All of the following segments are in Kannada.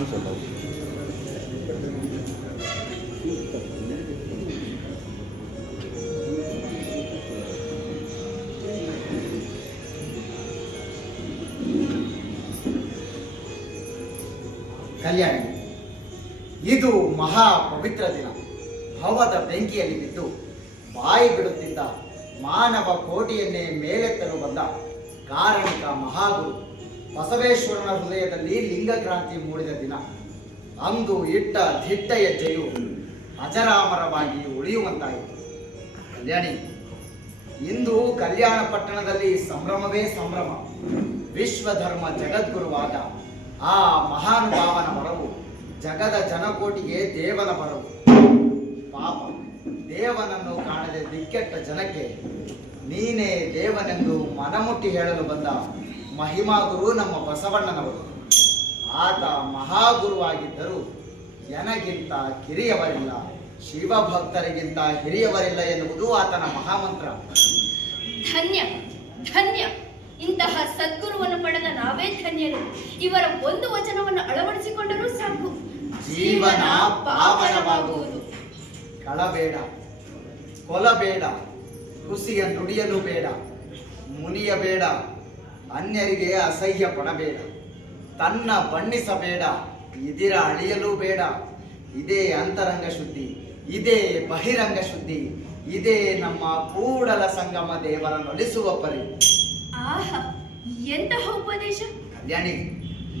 ಕಲ್ಯಾಣಿ, ಇದು ಮಹಾ ಪವಿತ್ರ ದಿನ. ಭವದ ಬೆಂಕಿಯಲ್ಲಿ ಬಿದ್ದು ಬಾಯಿ ಬಿಡುತ್ತಿದ್ದ ಮಾನವ ಕೋಟಿಯನ್ನೇ ಮೇಲೆತ್ತಲು ಬಂದ ಕಾರಣಿಕ ಮಹಾಗುರು. ಬಸವೇಶ್ವರನ ಹೃದಯದಲ್ಲಿ ಲಿಂಗಕ್ರಾಂತಿ ಮೂಡಿದ ದಿನ. ಅಂದು ಇಟ್ಟ ದಿಟ್ಟ ಹೆಜ್ಜೆಯು ಅಜರಾಮರವಾಗಿ ಉಳಿಯುವಂತಾಯಿತು. ಕಲ್ಯಾಣಿ, ಇಂದು ಕಲ್ಯಾಣ ಪಟ್ಟಣದಲ್ಲಿ ಸಂಭ್ರಮವೇ ಸಂಭ್ರಮ. ವಿಶ್ವಧರ್ಮ ಜಗದ್ಗುರುವಾದ ಆ ಮಹಾನುಭಾವನ ಹೊರವು ಜಗದ ಜನಕೋಟಿಗೆ ದೇವನ ಬರವು ಪಾಪ, ದೇವನನ್ನು ಕಾಣದೆ ದಿಕ್ಕೆಟ್ಟ ಜನಕ್ಕೆ ನೀನೇ ದೇವನೆಂದು ಮನಮುಟ್ಟಿ ಹೇಳಲು ಬಂದ ಮಹಿಮಾಗುರು ನಮ್ಮ ಬಸವಣ್ಣನವರು. ಆತ ಮಹಾಗುರುವಾಗಿದ್ದರೂ ಜನಗಿಂತ ಕಿರಿಯವರಿಲ್ಲ ಶಿವಭಕ್ತರಿಗಿಂತ ಹಿರಿಯವರಿಲ್ಲ ಎನ್ನುವುದು ಆತನ ಮಹಾಮಂತ್ರ. ಧನ್ಯ ಧನ್ಯ. ಇಂತಹ ಸದ್ಗುರುವನ್ನು ಪಡೆದ ನಾವೇ ಧನ್ಯರು. ಇವರ ಒಂದು ವಚನವನ್ನು ಅಳವಡಿಸಿಕೊಂಡರೂ ಸಾಕು. ಜೀವನ ಪಾವನವಾಗುವುದು. ಕಳಬೇಡ ಕೊಲಬೇಡ ಹುಸಿಯ ನುಡಿಯಲು ಬೇಡ ಮುನಿಯಬೇಡ ಅನ್ಯರಿಗೆ ಅಸಹ್ಯ ಪಡಬೇಡ. ತನ್ನ ಬಣ್ಣಿಸಬೇಡ. ಇದಿರ ಅಳಿಯಲು ಬೇಡ. ಇದೇ ಅಂತರಂಗ ಶುದ್ಧಿ. ಇದೇ ಬಹಿರಂಗ ಶುದ್ಧಿ. ಇದೇ ನಮ್ಮ ಕೂಡಲ ಸಂಗಮ ದೇವರ ನಡೆಸುವ ಪರಿ. ಎಂತಹ ಉಪದೇಶ? ಕಲ್ಯಾಣಿ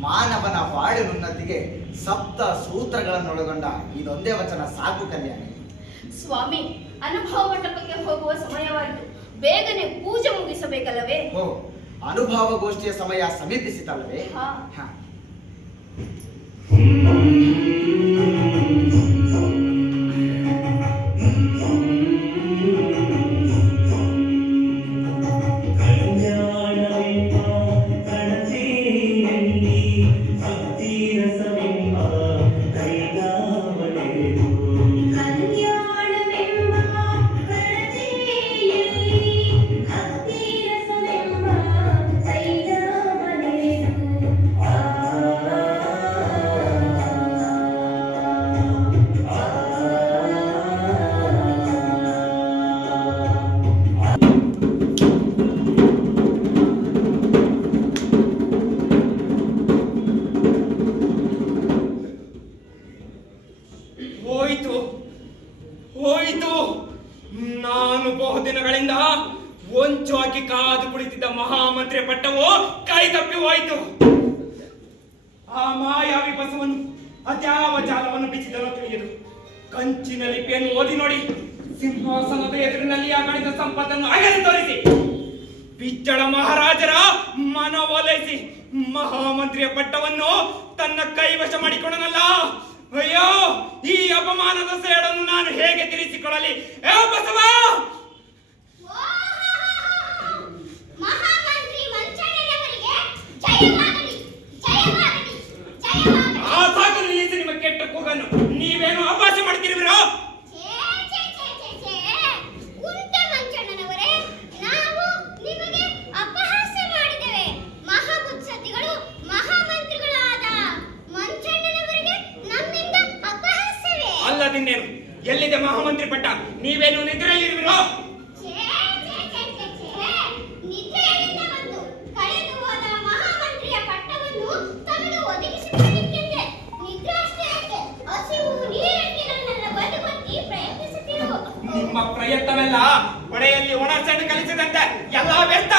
ಮಾನವನ ಬಾಳಿನುನ್ನತಿಗೆ ಸಪ್ತ ಸೂತ್ರಗಳನ್ನೊಳಗೊಂಡ ಇದೊಂದೇ ವಚನ ಸಾಕು ಕಲ್ಯಾಣಿ. ಸ್ವಾಮಿ ಅನುಭವ ಮಂಟಪಕ್ಕೆ ಹೋಗುವ ಸಮಯವಾಯಿತು. ಬೇಗನೆ ಪೂಜೆ ಮುಗಿಸಬೇಕಲ್ಲವೇ? ಅನುಭವ ಗೋಷ್ಠಿಯ ಸಮಯ ಸಮೀಪಿಸಿತಲ್ಲವೇ? ಸಂಪತ್ತನ್ನು ಅಗೆದು ತೋರಿಸಿ ಬಿಜ್ಜಳ ಮಹಾರಾಜರ ಮನವೊಲೈಸಿ. ಮಹಾಮಂತ್ರಿಯ ಪಟ್ಟವನ್ನು ತನ್ನ ಕೈವಶ ಮಾಡಿಕೊಂಡನಲ್ಲ. ಅಯ್ಯೋ ಈ ಅಪಮಾನದ ಸೇಡನ್ನು ನಾನು ಹೇಗೆ ತಿಳಿಸಿಕೊಳ್ಳಲಿ ಬಸವ! ಆ ಸಾಕು ನಿಲ್ಲಿಸಿ ನಿಮ್ಮ ಕೆಟ್ಟ ಕೂಗನ್ನು ನೀವೇನು ಅಭ್ಯಾಸ ಮಾಡ್ತಿರುವಿರೋ? ಅಷ್ಟೇ ಎಲ್ಲಿದೆ ಮಹಾಮಂತ್ರಿ ಪಟ್ಟ? ನೀವೇನು ನಿದ್ರೆಯಲ್ಲಿರುವಿರೋ? ನಿಮ್ಮ ಪ್ರಯತ್ನವೆಲ್ಲ ಒಡೆಯಲ್ಲಿ ಒಣ ಸಣ್ಣ ಕಲಿಸಿದಂತೆ ಎಲ್ಲ ವ್ಯರ್ಥ.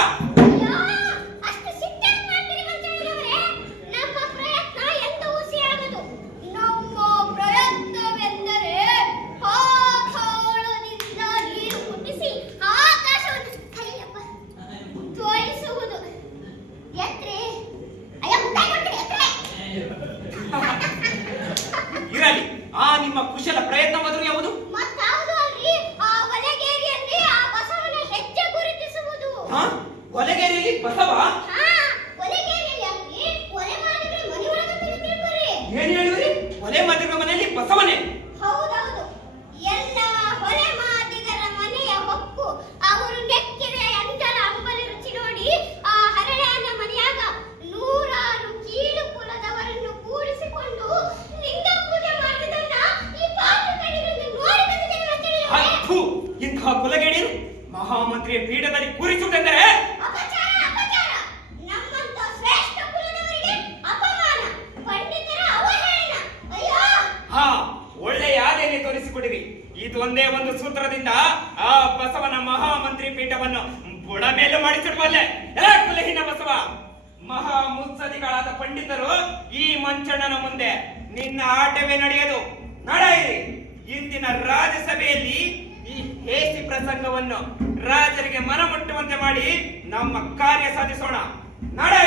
ರಾಜರಿಗೆ ಮನಮುಟ್ಟುವಂತೆ ಮಾಡಿ ನಮ್ಮ ಕಾರ್ಯ ಸಾಧಿಸೋಣ. ನಡೆ!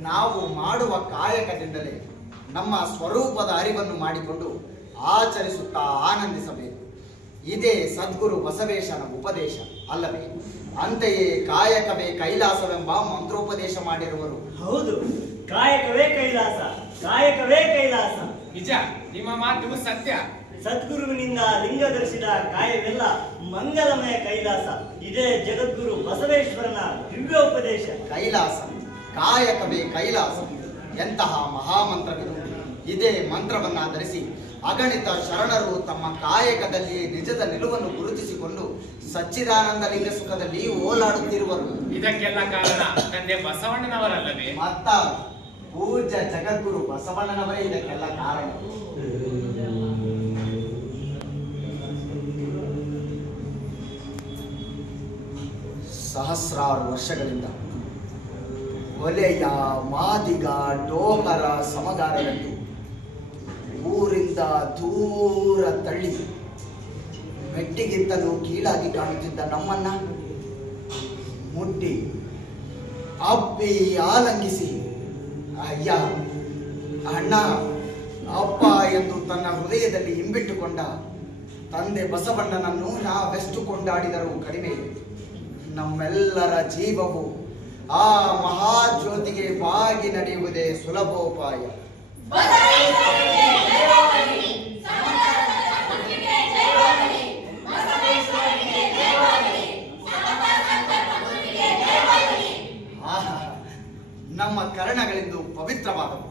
ನಾವು ಮಾಡುವ ಕಾಯಕದಿಂದಲೇ ನಮ್ಮ ಸ್ವರೂಪದ ಅರಿವನ್ನು ಮಾಡಿಕೊಂಡು ಆಚರಿಸುತ್ತಾ ಆನಂದಿಸಬೇಕು. ಇದೇ ಸದ್ಗುರು ಬಸವೇಶನ ಉಪದೇಶ ಅಲ್ಲವೇ? ಅಂತೆಯೇ ಕಾಯಕವೇ ಕೈಲಾಸವೆಂಬ ಮಂತ್ರೋಪದೇಶ ಮಾಡಿರುವರು. ಹೌದು ಕಾಯಕವೇ ಕೈಲಾಸ ಕಾಯಕವೇ ಕೈಲಾಸ. ನಿಜ ನಿಮ್ಮ ಮಾತು ಸತ್ಯ. ಸದ್ಗುರುವಿನಿಂದ ಲಿಂಗ ಧರಿಸಿದ ಕಾಯವೆಲ್ಲ ಮಂಗಲಮಯ ಕೈಲಾಸ. ಇದೇ ಜಗದ್ಗುರು ಬಸವೇಶ್ವರನ ದಿವ್ಯೋಪದೇಶ. ಕೈಲಾಸ ಕಾಯಕವೇ ಕೈಲಾಸ. ಎಂತಹ ಮಹಾಮಂತ್ರವಿದು ಇದೇ ಮಂತ್ರವನ್ನ ಧರಿಸಿ ಅಗಣಿತ ಶರಣರು ತಮ್ಮ ಕಾಯಕದಲ್ಲಿ ನಿಜದ ನಿಲುವನ್ನು ಗುರುತಿಸಿಕೊಂಡು ಸಚ್ಚಿದಾನಂದ ಲಿಂಗ ಸುಖದಲ್ಲಿ ಓಲಾಡುತ್ತಿರುವರು. ಇದಕ್ಕೆಲ್ಲ ಕಾರಣ ತಂದೆ ಬಸವಣ್ಣನವರಲ್ಲವೇ? ಮತ್ತ ಪೂಜ್ಯ ಜಗದ್ಗುರು ಬಸವಣ್ಣನವರೇ ಇದಕ್ಕೆಲ್ಲ ಕಾರಣ. ಸಹಸ್ರಾರು ವರ್ಷಗಳಿಂದ ಒಲೆಯ ಮಾದಿಗ ಡೋಹರ ಸಮಗಾರದಲ್ಲಿ ಊರಿಂದ ದೂರ ತಳ್ಳಿ ಮೆಟ್ಟಿಗಿಂತಲೂ ಕೀಳಾಗಿ ಕಾಣುತ್ತಿದ್ದ ನಮ್ಮನ್ನ ಮುಟ್ಟಿ ಅಬ್ಬಿ ಆಲಂಗಿಸಿ ಅಯ್ಯ, ಅಣ್ಣ, ಅಪ್ಪ ಎಂದು ತನ್ನ ಹೃದಯದಲ್ಲಿ ಹಿಂಬಿಟ್ಟುಕೊಂಡ ತಂದೆ ಬಸವಣ್ಣನನ್ನು ನಾವೆಷ್ಟು ಕೊಂಡಾಡಿದರೂ ಕಡಿಮೆ ನಮ್ಮೆಲ್ಲರ ಜೀವವು ಆ ಮಹಾಜ್ಯೋತಿಗೆ ಬಾಗಿ ನಡೆಯುವುದೇ ಸುಲಭೋಪಾಯ ಆಹಾ, ನಮ್ಮ ಕರ್ಣಗಳಿಂದು ಪವಿತ್ರವಾದವು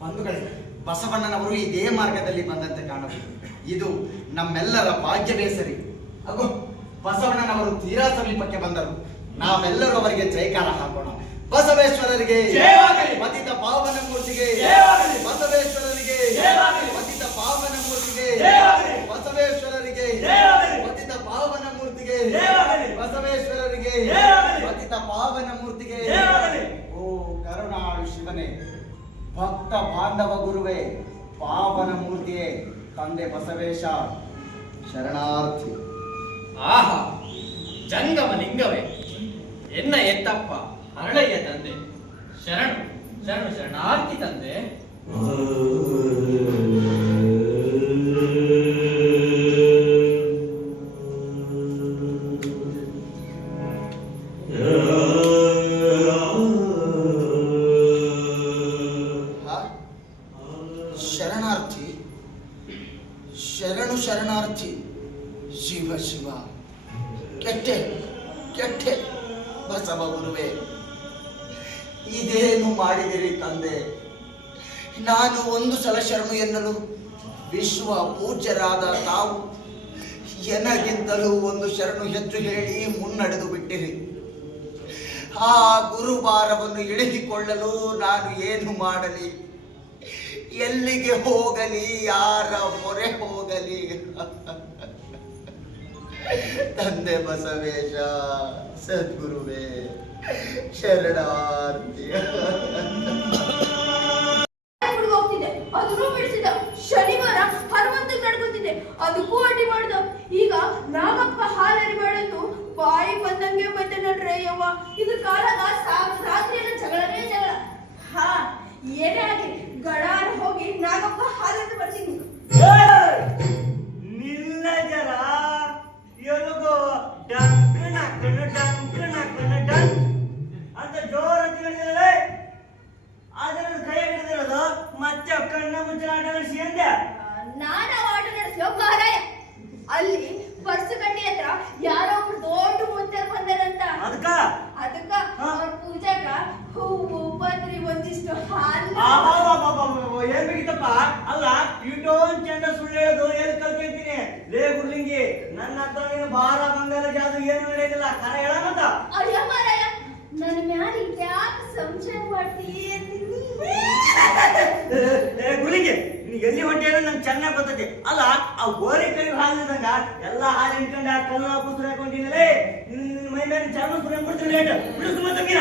ಬಂಧುಗಳೇ ಬಸವಣ್ಣನವರು ಇದೇ ಮಾರ್ಗದಲ್ಲಿ ಬಂದಂತೆ ಕಾಣಬಹುದು ಇದು ನಮ್ಮೆಲ್ಲರ ಭಾಗ್ಯವೇ ಸರಿ ಹಾಗೂ ಬಸವಣ್ಣನವರು ತೀರಾ ಸಮೀಪಕ್ಕೆ ಬಂದರು ನಾವೆಲ್ಲರೂ ಅವರಿಗೆ ಜೈಕಾರ ಹಾಕೋಣ ಬಸವೇಶ್ವರರಿಗೆ. ಪತಿತ ಪಾವನ ಮೂರ್ತಿಗೆ. ಬಸವೇಶ್ವರರಿಗೆ. ಪತಿತ ಪಾವನ ಮೂರ್ತಿಗೆ. ಬಸವೇಶ್ವರರಿಗೆ. ಪತಿತ ಪಾವನ ಮೂರ್ತಿಗೆ. ಬಸವೇಶ್ವರರಿಗೆ. ಪತಿತ ಪಾವನ ಮೂರ್ತಿಗೆ ಶಿವನೇ ಭಕ್ತ ಬಾಂಧವ ಗುರುವೇ ಪಾವನ ಮೂರ್ತಿಯೇ ತಂದೆ ಬಸವೇಶ ಶರಣಾರ್ಥಿ. ಆಹಾ ಜಂಗಮ ಲಿಂಗವೇ. ಎನ್ನ ಎತ್ತಪ್ಪ ಹರಳಯ್ಯ ತಂದೆ. ಶರಣು ಶರಣು ಶರಣಾರ್ಥಿ ತಂದೆ. ಬಸವ ಗುರುವೆ, ಇದೇನು ಮಾಡಿದಿರಿ ತಂದೆ? ನಾನು ಒಂದು ಸಲ ಶರಣು ಎನ್ನಲು ವಿಶ್ವ ಪೂಜ್ಯರಾದ ತಾವು ಎನಗಿಂತಲೂ ಒಂದು ಶರಣು ಹೆಚ್ಚು ಹೇಳಿ ಮುನ್ನಡೆದು ಬಿಟ್ಟಿರಿ. ಆ ಗುರುಭಾರವನ್ನು ಇಳಿಸಿಕೊಳ್ಳಲು ನಾನು ಏನು ಮಾಡಲಿ? ಎಲ್ಲಿಗೆ ಹೋಗಲಿ? ಯಾರ ಮೊರೆ ಹೋಗಲಿ? ತಂದೆ ಬಸವೇಶ ಸದ್ಗುರುವೇ ಶರಣಾರ್ಥಿ. ಶನಿವಾರ ಹನುಮಂತ ನಡ್ಕೊತಿದ್ದೆ. ಅದಕ್ಕೂ ಅಡ್ಡಿ ಮಾಡ್ದ. ಈಗ ನಾಗಪ್ಪ ಹಾಲರಿ ಮಾಡಂದು ಬಾಯಿ ಬಂದಂಗೆ ಬೈತ ನಡ್ರೆ ಯವ್ವ. ಇದ್ರ ಕಾಲಾಗ ಸಾ- ರಾತ್ರಿ ಎಲ್ಲ ಜಗಳನೇ ಜಗಳ. ಹಾ ಏನೇ ಆಗಲಿ ಗಡಾರ ಹೋಗಿ ನಾಗಪ್ಪ ಹಾಲನ್ನು ಬರ್ತೀನಿ. ನಿಲ್ಲ ಜರ ಎಲುಗೋ, ಡಂಕ್ ನಕ್ಕನು ಡಂಕ್ ನಕ್ಕನು ಡಂಕ್. ಅಂತ ಜೋರಾಗಿ ತಿಳಿದಿರಲೇ ಅದರ ಕೈ ಮತ್ತೆ ಕಣ್ಣ ಮುಚ್ಚಲ ಆಟ ನಡೆಸಿ ನಾನು ಆಟ ಮಹಾರಾಯ, ಅಲ್ಲಿ ಪರ್ಸು ಹತ್ರ ಯಾರೋ ಒಬ್ರು ದೊಡ್ಡ ಮುಂದೆ ಬಂದಾರಂತ ಗುಳಿಗೆ ನಿನಗೆ ಎಲ್ಲಿ ಹೊಟ್ಟೆನೋ ನಂಗೆ ಚೆನ್ನಾಗಿ ಗೊತ್ತೈತೆ. ಅಲ್ಲ ಆ ಗೋರಿ ಕೈ ಹಾಲಿದಂಗ ಎಲ್ಲ ಹಾಲು ಹಿಡ್ಕೊಂಡು ಆ ಕಲ್ಲ ಕುದುರೆ ಹಾಕೊಂಡಿನಲೇ ನಿನ್ನ ಮೈ ಮೇಲೆ ಚರ್ಮ ಸುರ ಬಿಡ್ತೀನಿ ಲೇಟ್. ಬಿಡು ಸುಮ್ಮ ತಂಗಿರ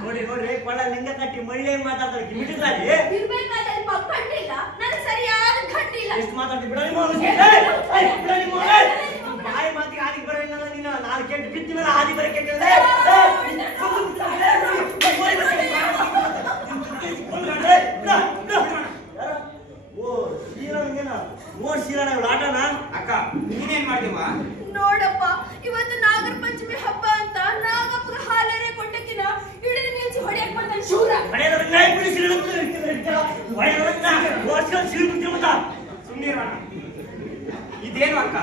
ನೋಡಿ ನೋಡ್ರಿ ಕೊಳ್ಳ ಲಿಂಗ ಕಟ್ಟಿ ಮಹಿಳೆ ಮಾತಾಡ್ತಾರೆ ಗಿಮಿಡಿದ್ದಾರೆ ಸರಿಯಾ? ಎಷ್ಟು ಮಾತಾಡ್ತಿ ಬಿಡ ನಿಮ್ಮ ಬಿಡ ನಿಮ್ಮ. ಬಾಯಿ ಮಾತಿಗೆ ಹಾದಿಗೆ ಬರೋಲ್ಲ ನೀನು ನಾನು ಕೆಟ್ಟು ಬಿತ್ತಿ ಮೇಲೆ ಹಾದಿ ಬರ ಕೆಟ್ಟಿಲ್ಲ ಓ ಶ್ರೀರಾಮ್ಗೇನ ನೋಡ್ ಶ್ರೀರಾಣ ಇವ್ಳು ಆಟನ ಅಕ್ಕ ನೀನೇನ್ ಮಾಡ್ತೀವ ನೋಡಪ್ಪ ಇವತ್ತು ನಾಗರ ಪಂಚಮಿ ಹಬ್ಬ ಅಂತ ನಾಗಪ್ಪಗ ಹಾಲರೆ ಕೊಟ್ಟಕಿನ ಹಿಡಿದು ನಿಲ್ಸಿ ಹೊಡೆಯಕ್ ಬಂದ ಶೂರ ಮನೆಯಲ್ಲ ನಾಯಿ ಬಿಡಿ ಶ್ರೀರಾಮ್ ವರ್ಷ ಶ್ರೀಬಿಡ್ತೀವಿ ಮತ್ತ ಇದೇನು ಅಕ್ಕ?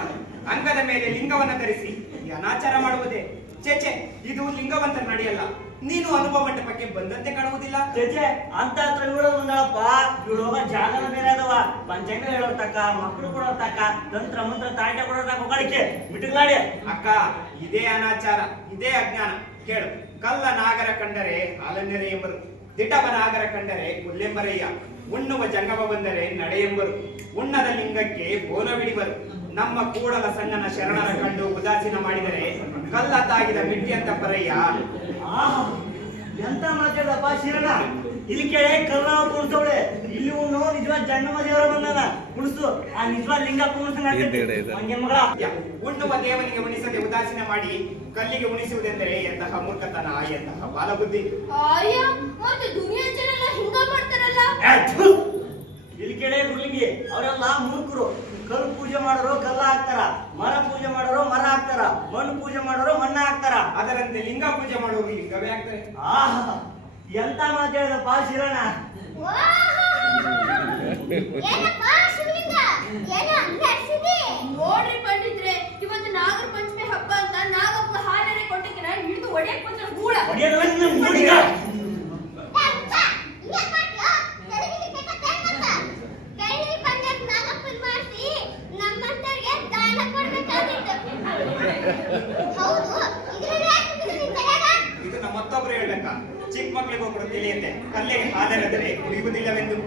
ಅಂಗದ ಮೇಲೆ ಲಿಂಗವನ್ನ ಧರಿಸಿ ಅನಾಚಾರ ಮಾಡುವುದೇ? ಚೇಚೆ ಇದು ಲಿಂಗವಂತ ನಡೆಯಲ್ಲ. ನೀನು ಅನುಭವ ಮಂಟಪಕ್ಕೆ ಬಂದಂತೆ ಕಾಣುವುದಿಲ್ಲ. ಚೇಚೆ ಅಂತ ಹತ್ರ ಇವಳು ಹೋಗೋ ಜಾಗನ ಬೇರೆ ಅದಾವ. ಪಂಚಾಂಗ ಹೇಳೋತಕ್ಕ ಮಕ್ಕಳು ಕೊಡೋತಕ್ಕ ತಂತ್ರ ಮಂತ್ರ ಕೊಡೋ ಕೊಡೋತಕ್ಕ ಹೊಗಳಿಕೆ. ಮಿಟುಗ್ಲಾಡಿ ಅಕ್ಕ ಇದೇ ಅನಾಚಾರ ಇದೇ ಅಜ್ಞಾನ. ಕೇಳು ಕಲ್ಲ ನಾಗರ ಕಂಡರೆ ಹಾಲನ್ನೆರೆ ಎಂಬರು ದಿಟವ ನಾಗರ ಕಂಡರೆ ಹುಲ್ಲೆಂಬರಯ್ಯ ಉಣ್ಣುವ ಜಂಗಮ ಬಂದರೆ ನಡೆಯೆಂಬರು. ಉಣ್ಣದ ಲಿಂಗಕ್ಕೆ ಬೋಲವಿಡಿವರು ನಮ್ಮ ಕೂಡಲ ಸಂಗನ ಶರಣರ ಕಂಡು ಉದಾಸೀನ ಮಾಡಿದರೆ ಕಲ್ಲ ತಾಗಿದ ಮಿಟ್ಟಿ ಅಂತ ಪರಯ್ಯ. ಆಹಾ ಎಂತ ಮಾತಾಡಪ್ಪ ಶಿರಣ ಇಲ್ಲಿ ಕೇಳಿ ಕರ್ನಾವ ಕುಣಿಸೋಳೆ ಇಲ್ಲಿ ಉಣ್ಣು ನಿಜವಾದ ಜಂಗಮ ದೇವರ ಬಂದನ. ಕುಣಿಸು ಆ ನಿಜವಾದ ಲಿಂಗ ಕುಣಿಸಂಗ ಉಣ್ಣುವ ದೇವನಿಗೆ ಉಣಿಸದೆ ಉದಾಸೀನ ಮಾಡಿ ಕಲ್ಲಿಗೆ ಉಣಿಸುವುದೆಂದರೆ ಎಂತಹ ಮೂರ್ಖತನ ಎಂತಹ ಬಾಲಬುದ್ಧಿ. ಮತ್ತೆ ದುನಿಯಾ ಜನ ಹಿಂಗ ಥು. ಇಲ್ಲಿ ಕೇಳಿ ಗುರುಲಿಂಗಿ ಅವರೆಲ್ಲ ಮೂರ್ಖರು. ಕಲ್ಲು ಪೂಜೆ ಮಾಡೋರು ಕಲ್ಲ ಹಾಕ್ತಾರ ಮರ ಪೂಜೆ ಮಾಡೋರು ಮರ ಹಾಕ್ತಾರ ಮಣ್ಣು ಪೂಜೆ ಮಾಡೋರು ಮಣ್ಣ ಹಾಕ್ತಾರ. ಅದರಂತೆ ಲಿಂಗ ಪೂಜೆ ಮಾಡೋರು ಲಿಂಗವೇ ಹಾಕ್ತಾರೆ. ಆಹಾ ಎಂತ ಮಾತಾಡಿದಪ್ಪ ಶಿರಣ ನೋಡ್ರಿ ಪಂಡಿತ್ರೆ ಇವತ್ತು ನಾಗರ ಪಂಚಮಿ ಹಬ್ಬ ಅಂತ ನಾಗಪ್ಪ ಹಾಲರೆ ಕೊಟ್ಟಕಿನ ಹಿಡಿದು ಒಡೆಯಕ್ಕೆ ಬಂದ್ರೆ ಗೂಳ ಇದು ನಮ್ಮ ಮತ್ತೊಬ್ರು ಹೇಳಕ್ಕ ಚಿಕ್ಕ ಮಕ್ಕಳಿಗೂ ಕೂಡ ತಿಳಿಯುತ್ತೆ. ಕಲ್ಲಿಗೆ ಹಾಲೆರೆದರೆ ಕುಡಿಯುವುದಿಲ್ಲವೆಂದು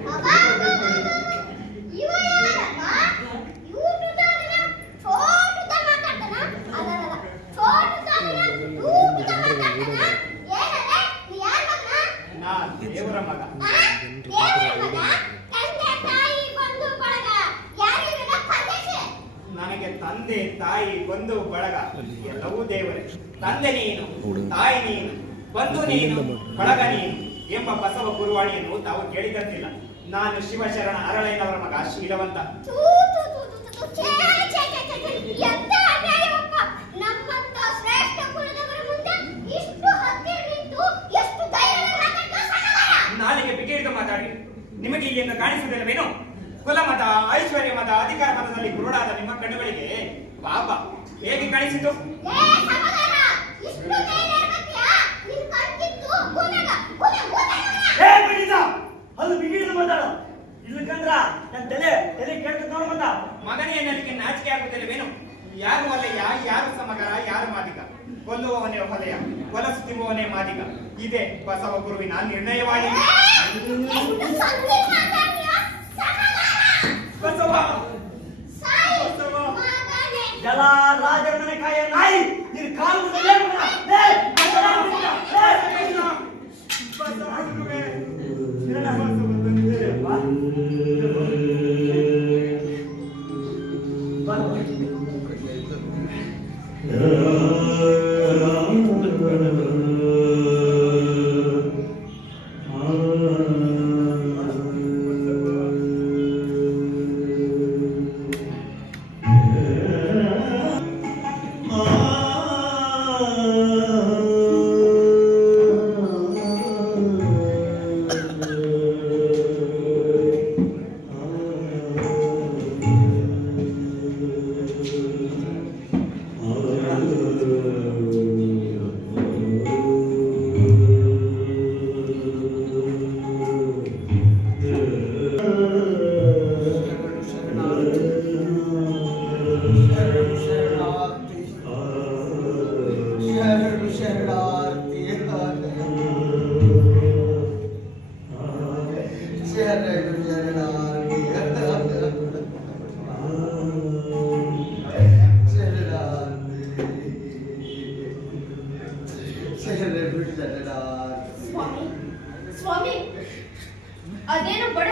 ನಾನ್ ದೇವರ ಮಗ ನನಗೆ ತಂದೆ ತಾಯಿ ಬಂಧು ಬಳಗ ಎಲ್ಲವೂ ದೇವರೇ ತಂದೆ ನೀನು ತಾಯಿ ನೀನು ಬಂಧು ನೀನು ಬಳಗ ನೀನು ಎಂಬ ಬಸವ ಗುರುವಾಣಿಯನ್ನು ತಾವು ಕೇಳಿದಂತಿಲ್ಲ. ನಾನು ಶಿವಶರಣ ಅರಳಯ್ಯನವರ ಮಗ ಶೀಲವಂತ? ನಾಲಿಗೆ ಬಿಗಿಡಿದು ಮಾತಾಡಿ. ನಿಮಗೆ ಇಲ್ಲಿಂದ ಕಾಣಿಸುವುದಿಲ್ಲವೇನು? ಕುಲ ಮತ ಐಶ್ವರ್ಯ ಮತ ಅಧಿಕಾರ ಮತದಲ್ಲಿ ಗುರುಡಾದ ನಿಮ್ಮ ಕಣ್ಣುಗಳಿಗೆ ಬಾಬಾ ಹೇಗೆ ಕಾಣಿಸಿತು? ಅದು ಬಿಗಿಡಿದು ಮಾತಾಡು ಇಲ್ಲಿ ಕಂದ್ರ ನನ್ನ ತಲೆ ತಲೆ ಕೆಡ್ತು ನೋಡು ಮತ್ತ ಮಗನೇ ಎನ್ನಲಿಕ್ಕೆ ನಾಚಿಕೆ ಆಗುವುದಿಲ್ಲವೇನು ಯಾರು ಒಲೆಯ ಯಾರು ಸಮಗರ ಯಾರು ಮಾದಿಗ ಕೊಲ್ಲುವವನೇ ಹೊಲೆಯ ಕೊಲಸುತ್ತಿರುವವನೇ ಮಾದಿಗ ಇದೇ ಬಸವ ಗುರುವಿನ ನಿರ್ಣಯವಾಣಿ ಬಸವ ಬಸವ. ఎలా రాజన్న కాయ నాయి ఇది కాలు Thank you. También por